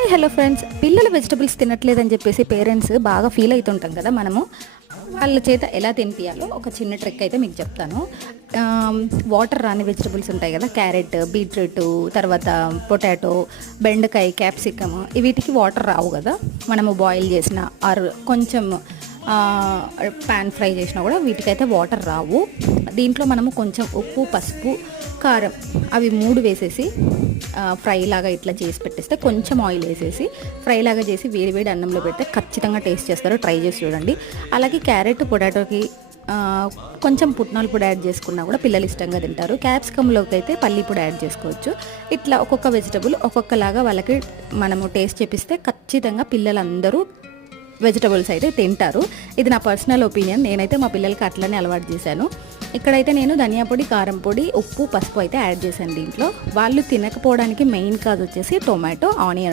Hi hello friends పిల్లలు vegetables తినట్లేదని చెప్పేసి పేరెంట్స్ బాగా ఫీల్ అవుతుంటాం కదా మనము. వాళ్ళ చేత ఎలా తినిపించాలో ఒక చిన్న ట్రిక్ అయితే మీకు చెప్తాను. వాటర్ రాని వెజిటబుల్స్ ఉంటాయి కదా క్యారెట్ బీట్రూట్ తర్వాత పొటాటో బెండకాయ క్యాప్సికమ్ వీటికి వాటర్ రావు కదా. మనము బాయిల్ చేసిన ఆర్ కొంచెం పాన్ ఫ్రై చేసినా కూడా వీటికైతే వాటర్ రావు. దీంట్లో మనము కొంచెం ఉప్పు పసుపు కారం అవి మూడు వేసేసి ఫ్రై లాగా ఇట్లా చేసి పెట్టేస్తే కొంచెం ఆయిల్ వేసేసి ఫ్రై లాగా చేసి వేడి వేడి అన్నంలో పెడితే ఖచ్చితంగా టేస్ట్ చేస్తారు ట్రై చేసి చూడండి. అలాగే క్యారెట్ పొటాటోకి కొంచెం పుట్నాలు పొడి యాడ్ చేసుకున్నా కూడా పిల్లలు ఇష్టంగా తింటారు. క్యాప్సికంలోకి అయితే పల్లి పొడి యాడ్ చేసుకోవచ్చు. ఇట్లా ఒక్కొక్క వెజిటబుల్ ఒక్కొక్కలాగా వాళ్ళకి మనము టేస్ట్ చేపిస్తే ఖచ్చితంగా పిల్లలందరూ వెజిటబుల్స్ అయితే తింటారు. ఇది నా పర్సనల్ ఒపీనియన్ నేనైతే మా పిల్లలకి అట్లనే అలవాటు చేశాను. ఇక్కడైతే నేను ధనియా పొడి కారం పొడి ఉప్పు పసుపు అయితే యాడ్ చేశాను దీంట్లో. వాళ్ళు తినకపోవడానికి మెయిన్ కాజ్ వచ్చేసి టొమాటో ఆనియన్